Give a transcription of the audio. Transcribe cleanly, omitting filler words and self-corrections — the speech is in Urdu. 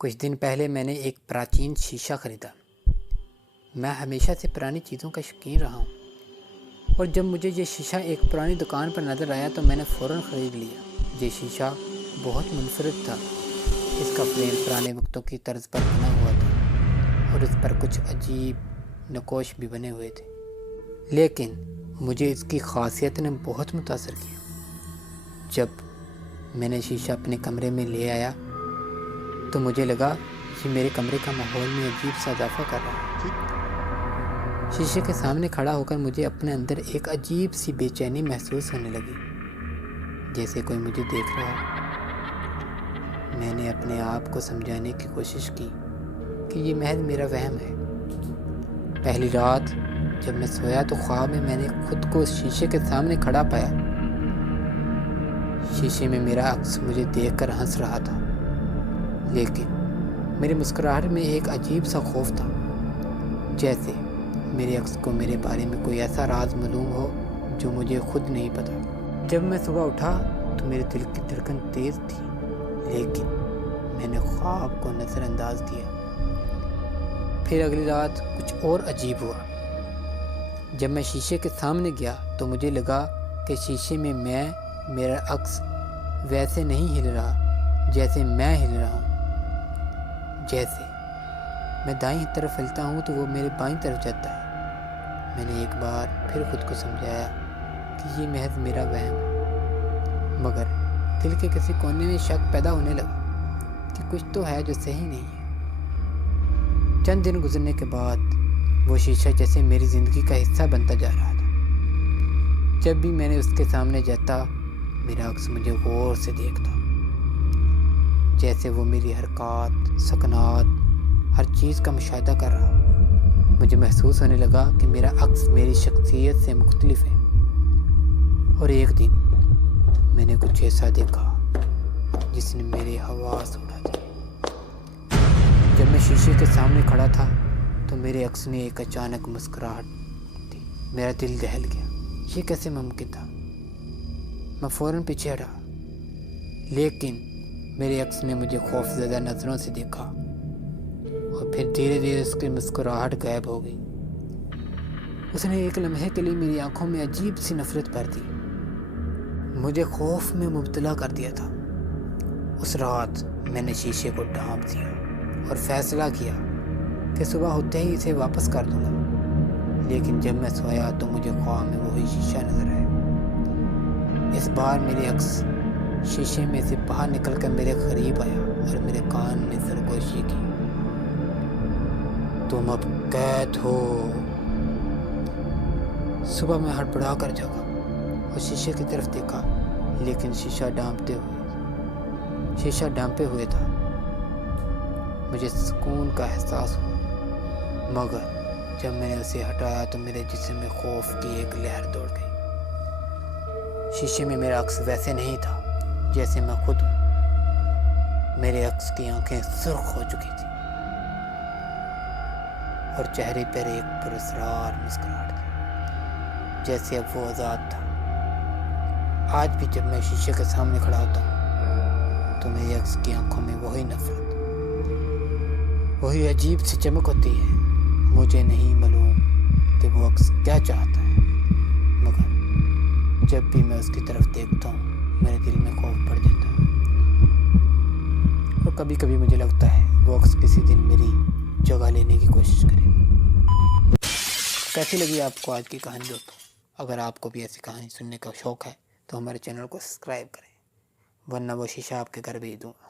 کچھ دن پہلے میں نے ایک پراچین شیشہ خریدا۔ میں ہمیشہ سے پرانی چیزوں کا شوقین رہا ہوں، اور جب مجھے یہ شیشہ ایک پرانی دکان پر نظر آیا تو میں نے فوراً خرید لیا۔ یہ شیشہ بہت منفرد تھا۔ اس کا فریم پرانے وقتوں کی طرز پر بنا ہوا تھا اور اس پر کچھ عجیب نقوش بھی بنے ہوئے تھے، لیکن مجھے اس کی خاصیت نے بہت متاثر کیا۔ جب میں نے شیشہ اپنے کمرے میں لے آیا تو مجھے لگا کہ میرے کمرے کا ماحول میں عجیب سا اضافہ کر رہا ہے۔ شیشے کے سامنے کھڑا ہو کر مجھے اپنے اندر ایک عجیب سی بے چینی محسوس ہونے لگی، جیسے کوئی مجھے دیکھ رہا ہے۔ میں نے اپنے آپ کو سمجھانے کی کوشش کی کہ یہ محض میرا وہم ہے۔ پہلی رات جب میں سویا تو خواب میں نے خود کو شیشے کے سامنے کھڑا پایا۔ شیشے میں میرا عکس مجھے دیکھ کر ہنس رہا تھا، لیکن میری مسکراہٹ میں ایک عجیب سا خوف تھا، جیسے میرے عکس کو میرے بارے میں کوئی ایسا راز معلوم ہو جو مجھے خود نہیں پتا۔ جب میں صبح اٹھا تو میرے دل کی دھڑکن تیز تھی، لیکن میں نے خواب کو نظر انداز کیا۔ پھر اگلی رات کچھ اور عجیب ہوا۔ جب میں شیشے کے سامنے گیا تو مجھے لگا کہ شیشے میں میرا عکس ویسے نہیں ہل رہا جیسے میں ہل رہا ہوں۔ جیسے میں دائیں طرف ہلتا ہوں تو وہ میرے بائیں طرف جاتا ہے۔ میں نے ایک بار پھر خود کو سمجھایا کہ یہ محض میرا وہم ہے، مگر دل کے کسی کونے میں شک پیدا ہونے لگا کہ کچھ تو ہے جو صحیح نہیں ہے۔ چند دن گزرنے کے بعد وہ شیشہ جیسے میری زندگی کا حصہ بنتا جا رہا تھا۔ جب بھی میں نے اس کے سامنے جاتا، میرا عکس مجھے غور سے دیکھتا، جیسے وہ میری حرکات، سکنات، ہر چیز کا مشاہدہ کر رہا ہو۔ مجھے محسوس ہونے لگا کہ میرا عکس میری شخصیت سے مختلف ہے، اور ایک دن میں نے کچھ ایسا دیکھا جس نے میرے حواس اڑا دیے۔ جب میں شیشے کے سامنے کھڑا تھا تو میرے عکس نے ایک اچانک مسکراہٹ دی۔ میرا دل دہل گیا۔ یہ کیسے ممکن تھا؟ میں فوراً پیچھے ہٹا، لیکن میرے عکس نے مجھے خوفزدہ نظروں سے دیکھا، اور پھر دھیرے دھیرے اس کی مسکراہٹ غائب ہو گئی۔ اس نے ایک لمحے کے لیے میری آنکھوں میں عجیب سی نفرت بھر دی، مجھے خوف میں مبتلا کر دیا تھا۔ اس رات میں نے شیشے کو ڈھانپ دیا اور فیصلہ کیا کہ صبح ہوتے ہی اسے واپس کر دوں گا، لیکن جب میں سویا تو مجھے خواب میں وہی شیشہ نظر آیا۔ اس بار میرے عکس شیشے میں سے باہر نکل کر میرے قریب آیا اور میرے کان میں سرگوشی کی۔ تم اب قید ہو۔ صبح میں ہڑبڑا کر جاگا اور شیشے کی طرف دیکھا، لیکن شیشہ ڈھانپے ہوئے تھا۔ مجھے سکون کا احساس ہوا، مگر جب میں نے اسے ہٹایا تو میرے جسم میں خوف کی ایک لہر دوڑ گئی۔ شیشے میں میرا عکس ویسے نہیں تھا جیسے میں خود ہوں۔ میرے عکس کی آنکھیں سرخ ہو چکی تھیں اور چہرے پر ایک پراسرار مسکراہٹ تھی، جیسے اب وہ آزاد تھا۔ آج بھی جب میں شیشے کے سامنے کھڑا ہوتا ہوں تو میرے عکس کی آنکھوں میں وہی نفرت، وہی عجیب سی چمک ہوتی ہے۔ مجھے نہیں معلوم کہ وہ عکس کیا چاہتا ہے، مگر جب بھی میں اس کی طرف دیکھتا ہوں میرے دل میں خوف بڑھ جاتا ہے، اور کبھی کبھی مجھے لگتا ہے وہ عکس کسی دن میری جگہ لینے کی کوشش کرے۔ کیسی لگی آپ کو آج کی کہانی دوستوں؟ اگر آپ کو بھی ایسی کہانی سننے کا شوق ہے تو ہمارے چینل کو سبسکرائب کریں، ورنہ وہ شیشہ آپ کے گھر بھیج دوں گا۔